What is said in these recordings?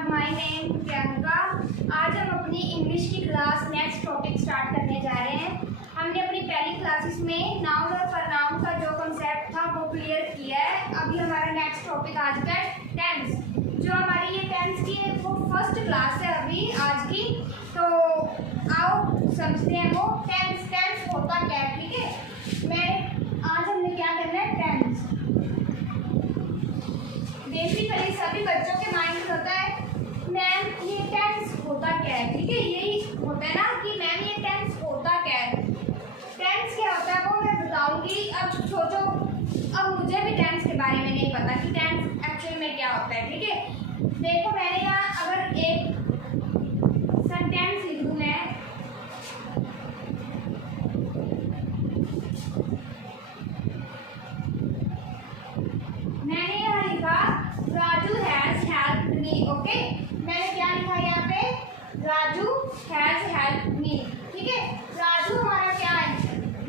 आदाब, my name Priyanka. आज हम अपनी इंग्लिश की क्लास नेक्स्ट टॉपिक स्टार्ट करने जा रहे हैं। हमने अपनी पहली क्लासेस में नाउन और प्रनाउन का जो कॉन्सेप्ट था वो क्लियर किया है। अभी हमारा नेक्स्ट टॉपिक आज का है टेंस। जो हमारी ये टेंस की है वो फर्स्ट क्लास है अभी आज की, तो आओ समझते हैं वो टेंस। टेंस होता क्या है, ठीक है। आज हमने क्या करना है, टेंस। बेसिकली सभी बच्चों के माइंड में होता है मैम ये टेंस होता क्या है, ठीक है। यही होता है ना कि मैम ये टेंस होता क्या है। टेंस क्या होता है वो मैं बताऊंगी। अब सोचो, अब मुझे भी टेंस के बारे में नहीं पता कि टेंस एक्चुअल में क्या होता है, ठीक है। देखो मैंने यहाँ अगर एक सेंटेंस लिख दूँ मैंने यहाँ लिखा Raju has helped me, okay. मैंने क्या लिखा यहाँ पे, राजू हैज हेल्प्ड मी, ठीक है। राजू हमारा क्या है,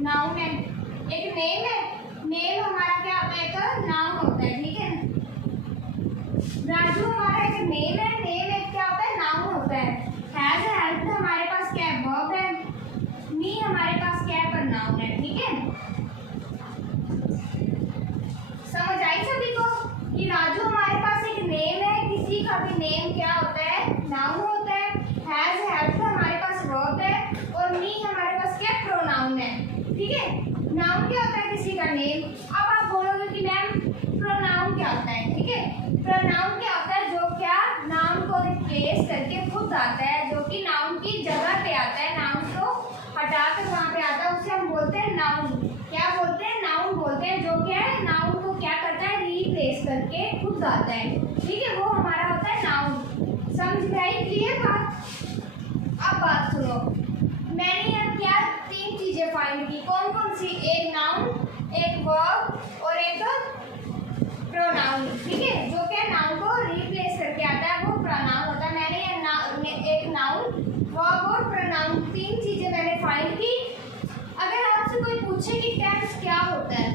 नाउन है, एक नेम है। नेम हमारा क्या होता है, एक नाउन होता है, ठीक है। राजू हमारा एक नेम है, नेम एक क्या होता है, नाउन होता है। हैज हेल्प्ड हमारे पास क्या है, वर्ब है। मी हमारे पास क्या है, प्रनाउन है, ठीक है। समझ आई सभी को कि राजू हमारे पास एक नेम है, किसी का भी नेम क्या होता है, नाउन होता है। हैज हेल्प्ड हमारे पास वर्ब है और मी हमारे पास क्या, प्रोनाउन है, ठीक है। नाउन क्या होता है, किसी का नेम। अब आप बोलोगे कि मैम प्रोनाउन क्या होता है, ठीक है। प्रोनाउन क्या होता है, जो क्या नाउन को रिप्लेस करके खुद आता है, जो कि नाउन की जगह पे आता है, नाउन को हटा कर वहाँ पे आता है, उसे हम बोलते हैं नाउन। क्या बोलते हैं, नाउन बोलते हैं। जो क्या है, नाउन को क्या करता है, रिप्लेस करके खुद आता है, ठीक है। वो हमारा होता है नाउन। समझ में आई, क्लियर बात। अब बात सुनो, मैंने यहाँ क्या तीन चीजें फाइंड की। कौन कौन सी, एक नाउन, एक वर्ब और एक प्रोनाउन, ठीक है। जो क्या नाउन को रिप्लेस करके आता है वो प्रोनाउन होता है। मैंने एक नाउन, वर्ब और प्रोनाउन, तीन चीजें मैंने फाइंड की। अगर आपसे कोई पूछे कि टेंस क्या होता है,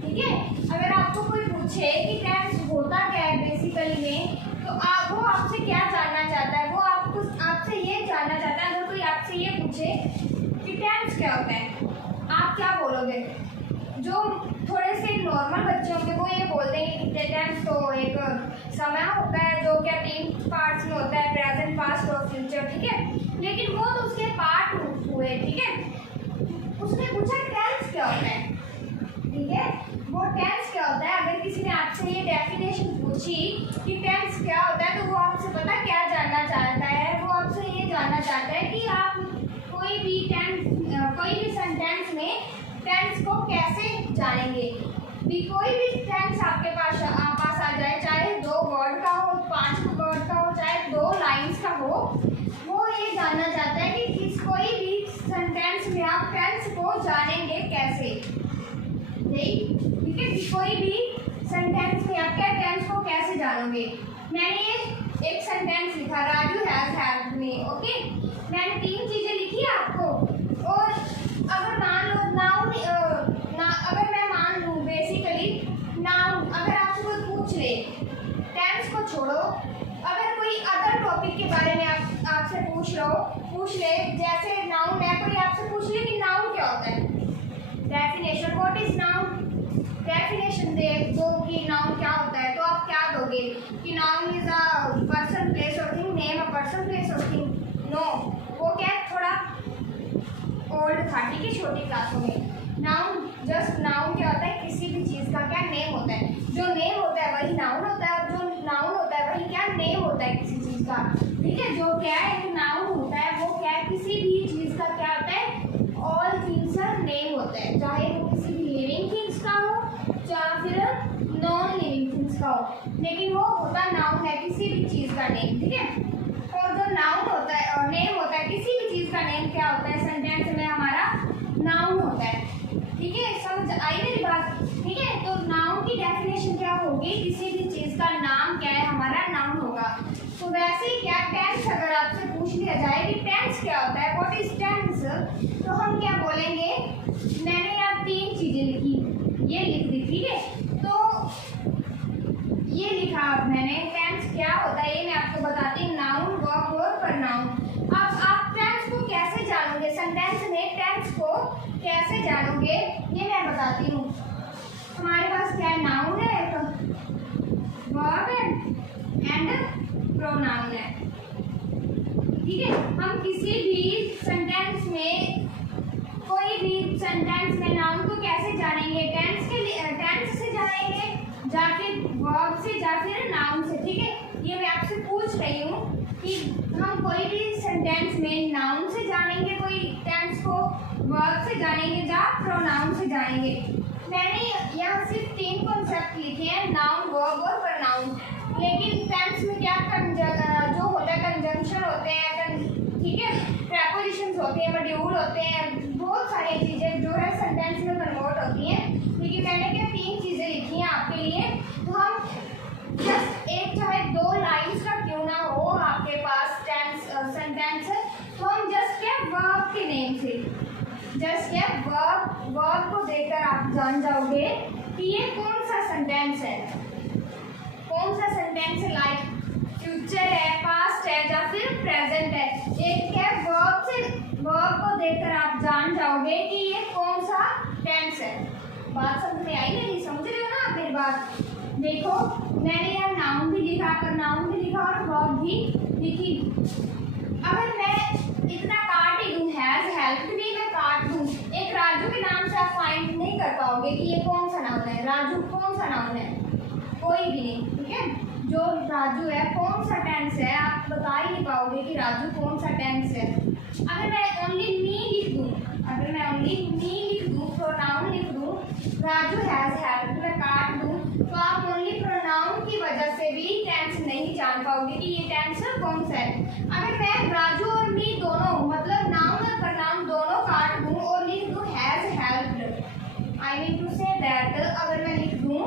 ठीक है, अगर आपको कोई पूछे कि टेंस होता क्या है बेसिकली में, तो वो आपसे क्या जानना चाहता है, वो आपसे ये जानना चाहता है। अगर कोई आपसे ये पूछे कि टेंस क्या होता है, आप क्या बोलोगे। जो थोड़े से नॉर्मल बच्चे होंगे वो ये बोलते हैं कि टेंस तो एक समय होता है जो क्या तीन पार्ट्स में होता है, प्रेजेंट, पास्ट और फ्यूचर, ठीक है। लेकिन वो तो उसके पार्ट हुए, ठीक है। उसने पूछा टेंस क्या होता है, ठीक है। वो टेंस क्या होता है, अगर किसी ने आपसे ये डेफिनेशन पूछी कि टेंस क्या होता है, तो वो आपसे पता क्या जानना चाहता है, वो आपसे ये जानना चाहता है कि आप कोई भी सेंटेंस में टेंस को कैसे जानेंगे। कोई भी टेंस आपके पास आ जाए, चाहे 2 वर्ड का हो, 5 वर्ड का हो, चाहे 2 लाइन्स का हो, वो ये जानना चाहता है कि कोई भी सेंटेंस में आप टेंस को जानेंगे कैसे, ठीक है। कोई भी सेंटेंस में आप क्या टेंस को कैसे जानोगे। मैंने ये एक सेंटेंस लिखा, Raju has helped me, okay. मैंने 3 चीजें लिखी आपको। और अगर मान लो नाउन, अगर मैं मान लूँ बेसिकली नाउन, अगर आपसे कोई पूछ ले, टेंस को छोड़ो, अगर कोई अदर टॉपिक के बारे में आपसे पूछ ले, जैसे नाउन है, कोई आपसे पूछ ले कि नाउन क्या होता है, definition, what is noun, definition दो कि नाउन क्या होता है, तो आप क्या दोगे कि noun is a person, place और thing. Name a person, place और थिंग। नो, वो क्या थोड़ा ओल्ड था, ठीक है, छोटी क्लासों में। नाउन, जस्ट नाउन क्या होता है, किसी भी चीज़ का क्या नेम होता है। जो नेम होता है वही नाउन होता है, और जो नाउन होता है वही क्या नेम होता है किसी चीज़ का, ठीक है। जो क्या है एक नाउन होता है वो क्या है, किसी भी चीज़ का क्या होता है, ऑल थिंग्स का नेम होता है, चाहे वो किसी भी लिविंग थिंग्स का हो चाहे फिर नॉन लिविंग थिंग्स का हो, लेकिन वो होता नाउन है, किसी भी चीज़ का नेम, ठीक है। और जो नाउन होता है और नेम होता है, किसी भी चीज़ का नेम क्या होता है, सेंटेंस में हमारा नाउन होता है, ठीक है। समझ आई मेरी बात, ठीक है। तो नाउन की डेफिनेशन क्या होगी, किसी भी चीज़ का नाम क्या है, हमारा नाउन होगा। तो वैसे ही क्या टेंस, अगर आपसे पूछ लिया जाए कि टेंस क्या होता है, व्हाट इज टेंस, तो हम क्या बोलेंगे। मैंने यहाँ 3 चीज़ें लिखी, ये लिख दी, ठीक है। तो ये लिखा मैंने, टेंस क्या होता है ये मैं आपको बताती हूँ। नाउन, वर्ब और प्रोनाउन। अब आप टेंस को कैसे जानोगे, सेंटेंस में टेंस को कैसे जानोगे ये मैं बताती हूँ। हमारे पास क्या है, नाउन है, वर्ब है एंड प्रोनाउन है। ठीक है, हम किसी भी सेंटेंस में, कोई भी सेंटेंस में नाउन को कैसे जानेंगे, टेंस से जानेंगे या फिर वर्ब से या फिर नाउन से। ठीक है, ये मैं आपसे पूछ रही हूँ कि हम कोई भी सेंटेंस में नाउन से जानेंगे कोई टेंस को, वर्ब से जानेंगे या प्रोनाउन से जानेंगे। मैंने यहाँ सिर्फ 3 कॉन्सेप्ट लिखे हैं, नाउन, वर्ब और प्रोनाउन। लेकिन टेंस में क्या जो होता है, कंजंक्शन होते हैं, ठीक है, प्रेपोजिशंस होते हैं, मॉड्यूल होते हैं, बहुत सारी चीज़ें जो है सेंटेंस में कन्वर्ट होती हैं। लेकिन मैंने क्या 3 चीज़ें लिखी हैं आपके लिए। तो हम जस्ट एक चाहे 2 लाइन्स का क्यों ना हो आपके पास सेंटेंस, तो हम जस्ट क्या वर्ब के नेम से, जस्ट क्या वर्ब को देखकर आप जान जाओगे कि ये कौन सा सेंटेंस है, कौन सा सेंटेंस है। लाइक फ्यूचर है, पास्ट है या फिर प्रेजेंट है। एक क्या वर्ब को देखकर आप जान जाओगे कि ये कौन सा टेंस है। बात समझ में आई नहीं, समझ रहे हो ना आप मेरी बात। देखो मैंने यहाँ नाउन भी लिखा, प्रोनाउन भी लिखा और वर्ब भी लिखी। अगर मैं इतना काट ही दूँ, हैज, हेल्प्ड भी मैं काट दूँ, एक राजू के नाम से आप फाइंड नहीं कर पाओगे कि ये कौन सा नाउन है। राजू कौन सा नाउन है, कोई भी नहीं। ठीक है, जो राजू है कौन सा टेंस है, आप बता ही नहीं पाओगे कि राजू कौन सा टेंस है। अगर मैं ओनली मी लिख दूँ, अगर मैं ओनली मी लिख दूँ, प्रोनाउन लिख दूँ, राजू हैज हेल्प्ड मैं काट दूँ, तो आप ओनली प्रोनाउन की वजह से भी टेंस नहीं जान पाओगे कि ये टेंस कौन सा है। अगर मैं राजू और मी दोनों, मतलब नाउन और प्रोनाउन दोनों काट दूँ और लिख दूँ has helped, I mean to say that, अगर मैं लिख दूँ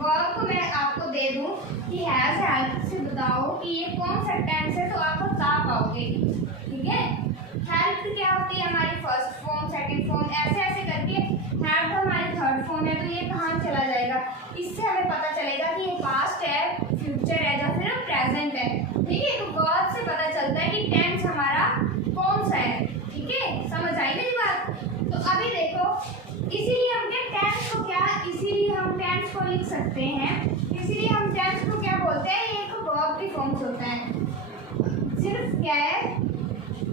वर्ब को मैं आपको दे दूँ कि हैज हेल्प से बताओ कि ये कौन सा टेंस है, तो आप बता पाओगे। ठीक है, हेल्प क्या होती है, हमारी फर्स्ट फॉर्म, सेकंड फॉर्म, ऐसे ऐसे करके हेल्प हमारी थर्ड फॉर्म है। तो ये कहाँ चला जाएगा, इससे हमें पता चलेगा कि ये पास्ट है, फ्यूचर है या फिर प्रेजेंट है। ठीक है, तो वर्ब से पता चलता है कि टेंस हमारा कौन सा है। ठीक है, समझ आई मेरी बात। तो अभी देखो, इसीलिए हम टेंस को क्या, इसीलिए हम टेंस को लिख सकते हैं, इसीलिए हम टेंस को क्या बोलते हैं, ये एक वर्ब की फॉर्म होता है। सिर्फ क्या है,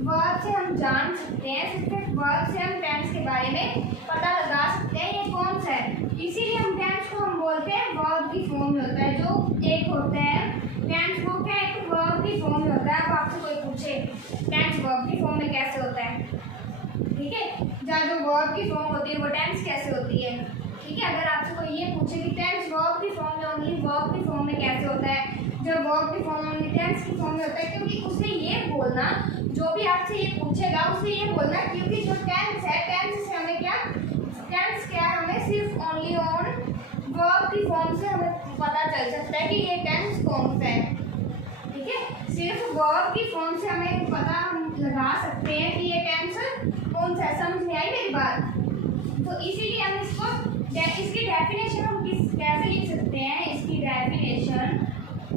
वर्ब से हम जान सकते हैं, सिर्फ वर्ब से हम टेंस के बारे में पता लगा सकते हैं ये कौन सा है। इसीलिए हम टेंस को हम बोलते हैं वर्ब की फॉर्म में होता है। जो एक होता है टेंस, वो क्या एक वर्ब की फॉर्म में होता है। अब आपसे कोई पूछे टेंस वर्ब की फॉर्म में कैसे होता है, ठीक है, जहाँ जो वर्ब की फॉर्म होती है वो टेंस कैसे होती है। ठीक है, अगर आपसे कोई ये पूछे कि टेंस वर्ब की फॉर्म में ओनली वर्ब की फॉर्म में कैसे होता है, जब वर्ब की फॉर्म ओनली टेंस की फॉर्म में होता है, क्योंकि उसे ये बोलना, जो भी आपसे ये पूछेगा उसे ये बोलना, क्योंकि जो टेंस है, टेंस से हमें क्या, टेंस क्या है, हमें सिर्फ ओनली ऑन वर्ब की फॉर्म से हमें पता चल सकता है कि ये टेंस कौन सा है। ठीक है, सिर्फ वर्ब की फॉर्म से हमें पता लगा सकते हैं कि ये टेंस कौन सा है। समझ में आई मेरी बात। तो इसीलिए हम इसको, इसकी डेफिनेशन हम कैसे लिख सकते हैं, इसकी डेफिनेशन,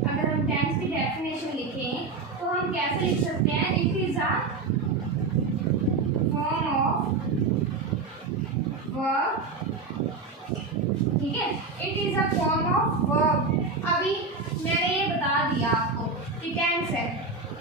अगर हम टेंस की डेफिनेशन लिखें तो हम कैसे लिख सकते हैं, it is a form of verb. ठीक है, it is a form of verb. अभी मैंने ये बता दिया आपको कि टेंस है,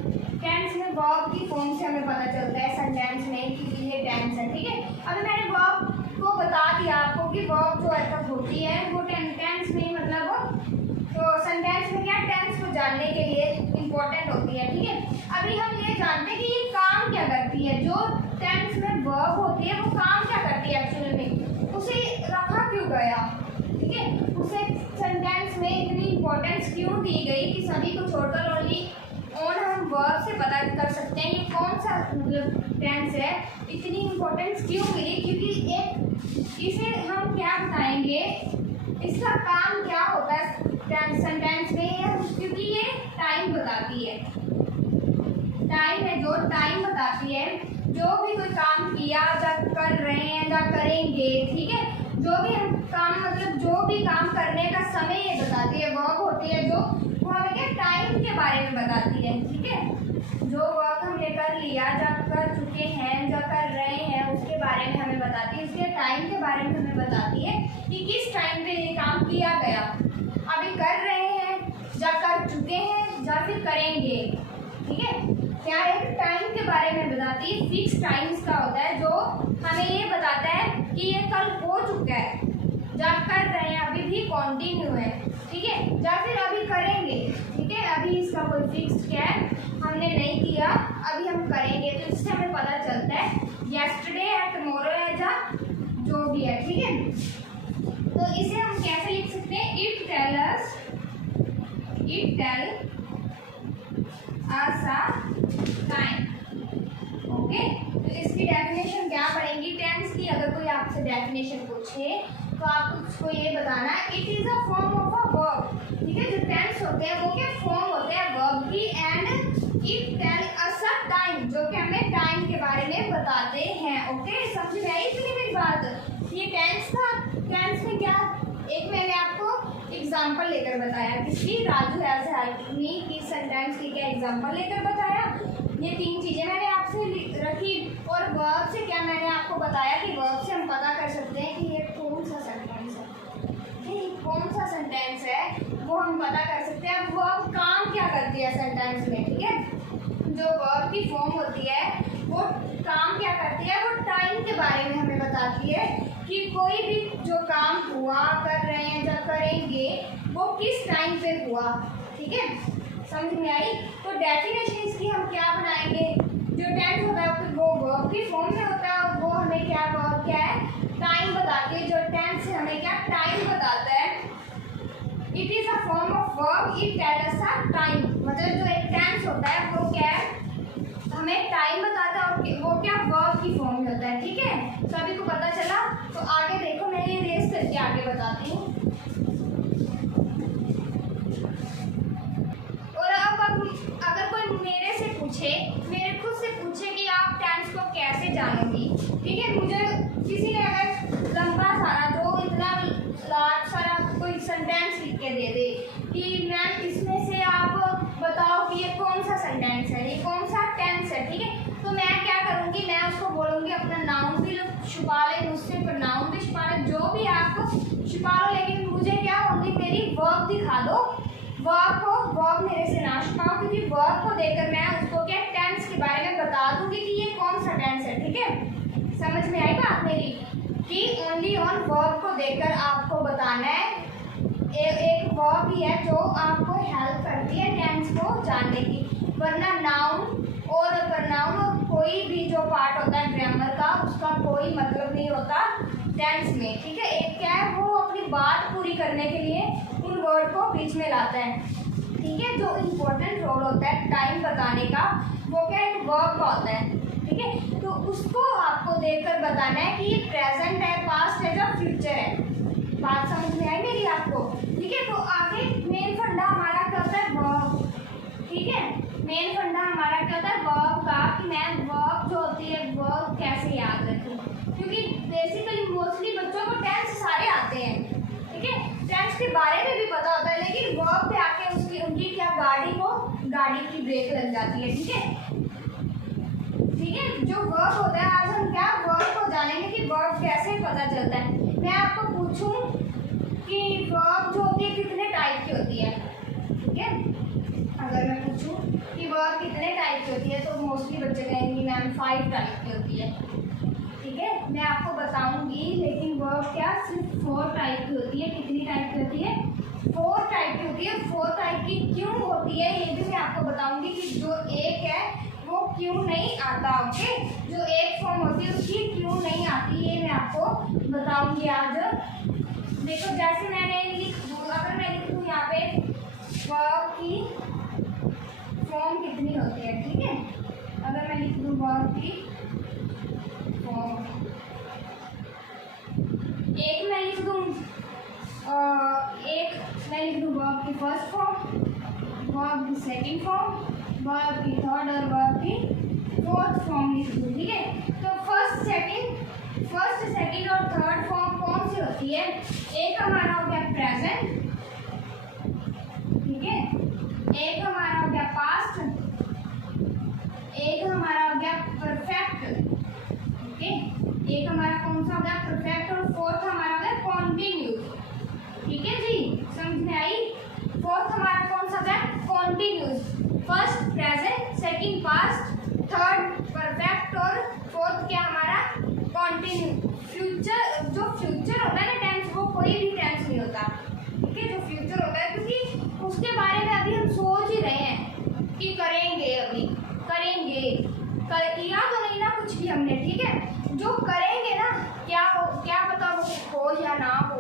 टेंस में वर्ब की फॉर्म से हमें पता चलता है सेंटेंस में कि ये टेंस है। ठीक है, अभी मैंने वर्ब को बता दिया आपको कि वर्ब जो तक होती है वो टेंस में, मतलब तो सेंटेंस में क्या, टेंस को जानने के लिए इम्पोर्टेंट होती है। ठीक है, अभी हम ये जानते हैं कि ये काम क्या करती है, जो टेंस में वर्ब होती है वो काम क्या करती है एक्चुअली में, उसे रखा क्यों गया। ठीक है, उसे सेंटेंस में इतनी इम्पोर्टेंस क्यों दी गई कि सभी को छोड़कर ओनली और हम वर्ब से पता कर सकते हैं ये कौन सा मतलब टेंस है, इतनी इम्पोर्टेंस क्यों मिली, क्योंकि एक इसे हम क्या बताएंगे, इसका काम क्या होता है सेंटेंस में, क्योंकि ये टाइम बताती है, टाइम है जो टाइम बताती है, जो भी कोई काम किया या कर रहे हैं या करेंगे। ठीक है, जो भी हम काम, मतलब जो भी काम करने का समय ये बताती है, वर्ब होती है जो चुके हैं, जो कर रहे हैं उसके बारे में हमें बताती है, उसके टाइम के बारे में हमें बताती है कि किस टाइम पे ये काम किया गया। अभी कर रहे हैं, या कर चुके हैं, या फिर करेंगे। ठीक है, क्या एक टाइम के बारे में बताती है। फिक्स टाइम इसका होता है जो हमें ये बताता है कि ये कल हो चुका है, या कर रहे हैं, अभी भी कंटिन्यू है। ठीक है, या फिर अभी करेंगे। ठीक है, अभी इसका कोई फिक्स क्या है हमने नहीं किया, अभी हम करेंगे, तो इससे हमें पता चलता है येस्टरडे या टुमारो है, या जो भी है। ठीक है, तो इसे हम कैसे लिख सकते हैं? It tell us time. Okay, तो इसकी डेफिनेशन क्या पढ़ेंगी टेंस की? अगर कोई आपसे डेफिनेशन पूछे तो आप उसको ये बताना it is a form of a verb. ठीक है, जो टेंस होते हैं वो क्या फॉर्म होते हैं वर्ब की, and it tell us a time, जो कि हमें टाइम के बारे में बताते हैं। ओके, समझ में आई इतनी मेरी बात? ये टेंस था। टेंस में क्या, एक मैंने आपको एग्जाम्पल लेकर बताया किसकी, राजू हैज हेल्प्ड मी की सेंटेंस की क्या एग्जाम्पल लेकर बताया। ये तीन चीजें मैंने आपसे रखी, और वर्ब से क्या मैंने आपको बताया कि वर्ब से हम पता कर सकते हैं कि ये कौन सा सेंटेंस है। ये कौन सा सेंटेंस है वो हम पता कर सकते हैं। वर्ब काम क्या करती है सेंटेंस में? ठीक है, जो वर्ब की फॉर्म होती है वो काम क्या करती है, वो टाइम के बारे में हमें बताती है कि कोई भी जो काम हुआ, कर रहे हैं, जब करेंगे, वो किस टाइम पे हुआ। ठीक है, समझ में आई? तो डेफिनेशन इसकी हम क्या बनाएंगे? जो टेंस होता है वो वर्ब की फॉर्म में होता है, और वो हमें क्या वर्ब क्या है टाइम बताती है। जो टेंस हमें क्या टाइम बताता है। It is a form of verb, it tell us a time. मतलब जो एक टेंस होता है वो क्या है हमें टाइम बताता है, और वो क्या वर्ब की फॉर्म में होता है। ठीक है, सभी को पता चला? तो आगे देखो, मैं ये रेस करके आगे बताती हूँ। और अब अगर कोई मेरे से पूछे, मेरे खुद से पूछे कि आप टेंस को कैसे जानोगी। ठीक है, मुझे किसी ने अगर लंबा सारा तो इतना लार्ज सारा कोई सेंटेंस लिख के दे दे कि मैम इसमें से आप बताओ कि ये कौन सा सेंटेंस है, ये कौन सा टेंस है। ठीक है, तो मैं क्या करूँगी, मैं उसको बोलूँगी अपना नाउन भी छुपा ले मुझसे, प्रोनाउन भी छुपा ले, जो भी आप छुपा लो, लेकिन मुझे क्या होगी मेरी वर्ब दिखा दो। वर्ब मेरे से ना छुपाओ, क्योंकि वर्ब को देकर मैं उसको क्या टेंस के बारे में बता दूंगी कि ये कौन सा टेंस है। ठीक है, समझ में आई बात मेरी? कि ओनली ऑन वर्ब को देकर आपको बताना है। एक वर्ब ही है जो आपको हेल्प करती है टेंस को जानने की, वरना नाउन और प्रोनाउन और कोई भी जो पार्ट होता है ग्रामर का, उसका कोई मतलब नहीं होता टेंस में। ठीक है, एक क्या है वो अपनी बात पूरी करने के लिए उन वर्ड को बीच में लाता है। ठीक है, जो इम्पोर्टेंट रोल होता है टाइम बताने का वो क्या एक वर्ब का होता है। ठीक है, तो उसको आपको देखकर बताना है कि ये प्रेजेंट है, पास्ट है, या फ्यूचर है। बात समझ में आई मेरी आपको? ठीक है, तो आगे मेन फंडा हमारा क्या होता है वर्ब। ठीक है, मेन फंडा हमारा क्या होता है वर्ब का, कि मैं वर्ब जो होती है वर्ब कैसे याद रखूं, क्योंकि बेसिकली मोस्टली बच्चों को टेंस सारे आते हैं। ठीक है, टेंस के बारे में भी पता होता है, लेकिन वर्ब पे आके उनकी क्या गाड़ी की ब्रेक लग जाती है। ठीक है, जो वर्ब होता है, आज हम क्या वर्ब को जानेंगे कि वर्ब कैसे पता चलता है। मैं आपको पूछूं कि वर्ब जो होती है कितने टाइप की होती है। ठीक है, अगर मैं पूछूं कि वर्ब कितने टाइप की होती है, तो मोस्टली बच्चे कहेंगे मैम 5 टाइप की होती है। ठीक है, मैं आपको बताऊंगी, लेकिन वर्ब क्या सिर्फ 4 टाइप की होती है। कितनी टाइप की होती है? 4 टाइप की होती है। 4 टाइप की क्यों होती है ये भी मैं आपको बताऊंगी, कि जो एक है वो क्यों नहीं आता। ओके, जो एक फॉर्म होती है उसकी क्यों नहीं आती, ये मैं आपको बताऊंगी आज। देखो, जैसे मैंने अगर मैं लिख दूँ यहाँ पे वर्ब की फॉर्म कितनी होती है। ठीक है, अगर मैं लिख दूँ वर्ब की फॉर्म, एक मैं लिख दूँ वर्ब की फर्स्ट फॉर्म, वर्ब की सेकंड फॉर्म, वर्ब की थर्ड और वर्ब की फोर्थ फॉर्म लिख दूँ। ठीक है, तो फर्स्ट सेकंड और थर्ड फॉर्म कौन सी होती है? एक हमारा हो गया प्रेजेंट, ठीक है, एक हमारा हो गया पास्ट, एक हमारा हो गया perfect, first present, second past, third perfect और फोर्थ क्या हमारा कॉन्टिन्यू। फ्यूचर, जो फ्यूचर होता है ना टेंस, वो कोई भी टेंस नहीं होता, ठीक है। जो फ्यूचर होता है क्योंकि उसके बारे में अभी हम सोच ही रहे हैं कि करेंगे, अभी करेंगे, किया तो नहीं ना कुछ भी हमने, ठीक है। जो करेंगे ना, क्या हो, क्या पता वो हो या ना हो,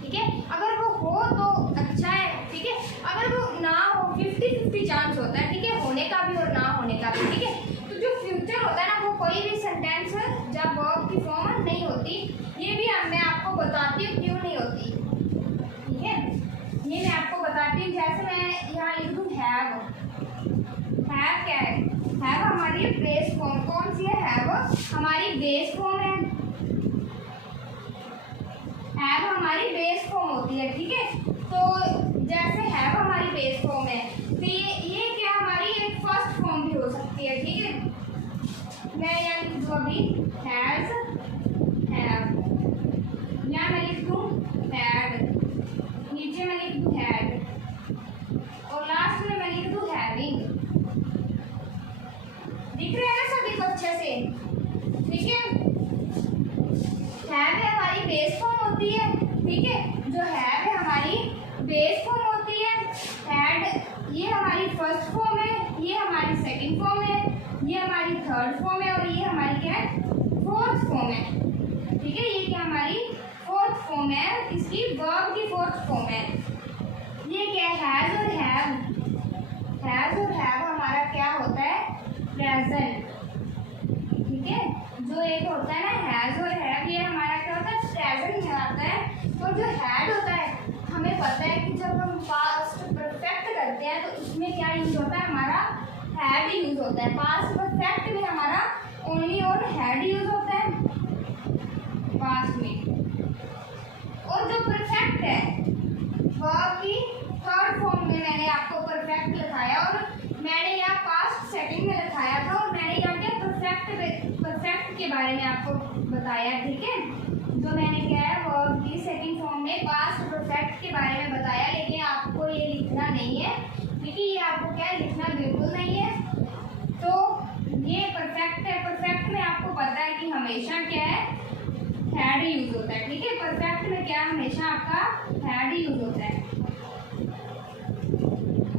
ठीक है। अगर वो हो तो अच्छा है, ठीक है। अगर वो ना हो 50-50 चांस होता है, ठीक है, होने का भी और ना होने का भी, ठीक है। तो जो फ्यूचर होता है ना, वो कोई भी सेंटेंस जब वर्ब की फॉर्म नहीं होती, ये भी मैं आपको बताती हूँ क्यों नहीं होती, ठीक है। ये मैं आपको बताती हूँ, जैसे मैं यहाँ लिख दूँ हैव। हैव क्या है? हैव हमारी बेस फॉर्म, कौन सी है? हैव हमारी बेस फॉर्म है, हैव हमारी बेस फॉर्म होती है, ठीक है। तो जैसे हैव हमारी बेस फॉर्म है, तो ये क्या हमारी एक फर्स्ट फॉर्म भी हो सकती है, ठीक है। मैं यहाँ लिख दूँ अभी हैज, हैव, यहाँ मैं लिख दूँ हैड, नीचे मैं लिख दूँ हैड, और लास्ट में मैं लिख दूँ हैविंग। दिख रहा है ना सभी को अच्छे से, ठीक है। हैव हमारी बेस फॉर्म होती है, ठीक है। जो हैव है हमारी बेस फॉर्म होती है, हैड ये हमारी फर्स्ट फॉर्म है, ये हमारी सेकंड फॉर्म है, ये हमारी थर्ड फॉर्म है, और ये हमारी क्या है? फोर्थ फॉर्म है, ठीक है। ये क्या हमारी फोर्थ फॉर्म है, इसकी वर्ब की फोर्थ फॉर्म है। ये क्या है? हैज और हैव, हैज और हैव हमारा क्या होता है? प्रेजेंट, ठीक है। जो एक होता है ना हैज और हैव, ये हमारा क्या होता है? प्रेजेंट में आता है। और जो हैड होता है, हमें पता है कि जब हम पास्ट परफेक्ट करते हैं तो उसमें क्या यूज होता है? हमारा हैड यूज होता है। पास्ट परफेक्ट में हमारा ओनली और हैड यूज होता है पास्ट में। और जो परफेक्ट है वर्ब की थर्ड फॉर्म में मैंने आपको परफेक्ट लिखाया, और मैंने यहाँ पास्ट सेकंड में लिखाया था, और मैंने यहाँ क्या परफेक्ट के बारे में आपको बताया, ठीक है। जो मैंने क्या है वर्ब की सेकंड फॉर्म में पास्ट परफेक्ट के बारे में बताया, लेकिन आपको ये लिखना नहीं है, क्योंकि ये आपको क्या है लिखना बिल्कुल नहीं है। तो ये परफेक्ट है, परफेक्ट में आपको पता है कि हमेशा क्या है? हैड यूज होता है, ठीक है। परफेक्ट में क्या हमेशा आपका हैड यूज होता है।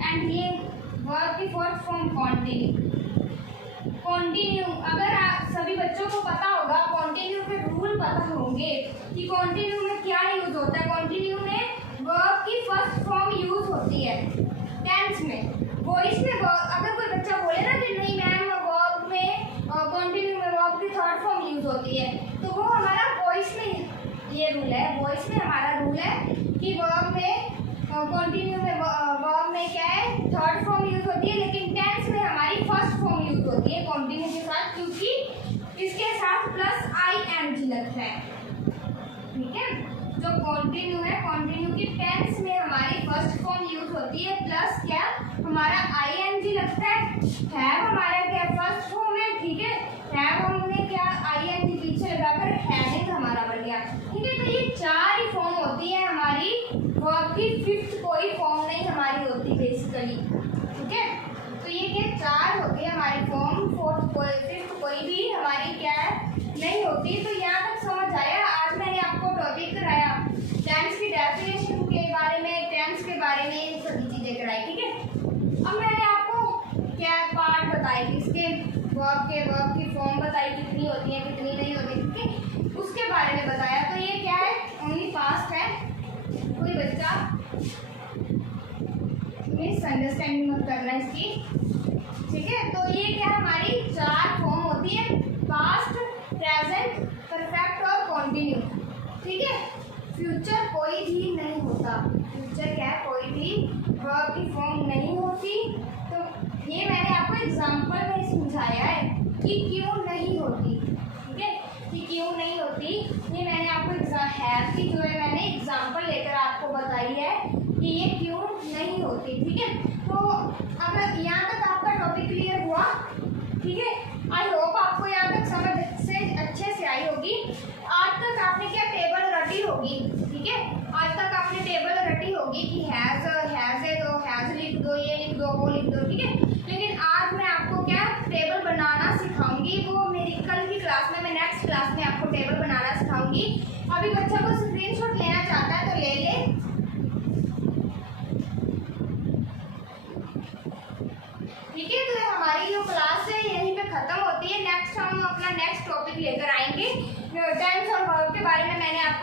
एंड ये वर्ब की फोर्थ फॉर्म कॉन्टिन्यू। कॉन्टिन्यू, अगर आप सभी बच्चों को पता होगा, कॉन्टिन्यू के रूल पता होंगे कि कॉन्टिन्यू में क्या यूज होता है। कॉन्टिन्यू में वर्ब की फर्स्ट फॉर्म यूज होती है टेंस में। वॉइस में अगर कोई बच्चा बोले ना कि नहीं मैम वर्ब में कॉन्टिन्यू में वर्ब की थर्ड फॉर्म यूज होती है, तो वो हमारा वॉइस में ये रूल है। वॉइस में हमारा रूल है कि वर्ब में कॉन्टिन्यू में वर्ब में क्या है? थर्ड फॉर्म यूज होती है, लेकिन टेंस में हमारी फर्स्ट फॉर्म यूज होती है कॉन्टिन्यू के साथ, क्योंकि इसके साथ प्लस ING लगता है, ठीक है। जो कॉन्टिन्यू है, कॉन्टिन्यू की टेंस में हमारी फर्स्ट फॉर्म यूज होती है, प्लस क्या हमारा ING लगता है। हैव हमारा क्या फर्स्ट फॉर्म है, ठीक है। हैव हमने क्या ING पीछे लगाकर हैविंग हमारा बन गया, ठीक है। तो ये चार ही फॉर्म होती है हमारी वर्ब की, फिफ्थ कोई फॉर्म नहीं हमारी होती बेसिकली, ठीक है। तो ये क्या चार होती है हमारी फॉर्म, फिफ्थ कोई भी हमारी क्या है नहीं होती। तो यहाँ तक समझ आया। आज मैंने आपको टॉपिक कराया टेंस की डेफिनेशन के बारे में, टेंस के बारे में, ये सभी चीज़ें कराई, ठीक है। अब मैंने आपको क्या पार्ट बताई, इसके वर्ब की फॉर्म बताई, कितनी होती है कितनी नहीं होती, ठीक है, उसके बारे में बताया। तो ये क्या है? ओनली पास्ट है। कोई बच्चा मिसअंडरस्टैंडिंग मत करना इसकी, ठीक है। तो ये क्या हमारी चार फॉर्म होती है, पास्ट, प्रेजेंट, परफेक्ट और कॉन्टिन्यू, ठीक है। फ्यूचर कोई भी नहीं होता, फ्यूचर क्या है? कोई भी वर्ब की फॉर्म नहीं होती। तो ये मैंने आपको एग्जांपल में समझाया है कि क्यों नहीं होती, ठीक है, कि क्यों नहीं होती। ये मैंने आपको हैव की जो है मैंने एग्जांपल लेकर आपको बताई है कि ये क्यों नहीं होती, ठीक है। तो अगर यहाँ तक आपका टॉपिक क्लियर हुआ, ठीक है, आई होप आपको यहाँ तक समझ से अच्छे से आई होगी। आज तक आपने क्या टेबल रटी होगी, ठीक है। आज तक आपने टेबल रटी होगी कि हैज है तो हैज लिख दो, ये लिख दो, वो लिख दो, ठीक है।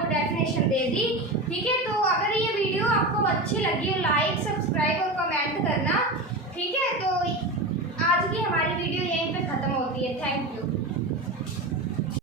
आपको डेफिनेशन दे दी। ठीक है, तो अगर ये वीडियो आपको अच्छी लगी हो लाइक सब्सक्राइब और कमेंट करना। ठीक है, तो आज की हमारी वीडियो यहीं पे ख़त्म होती है। Thank you.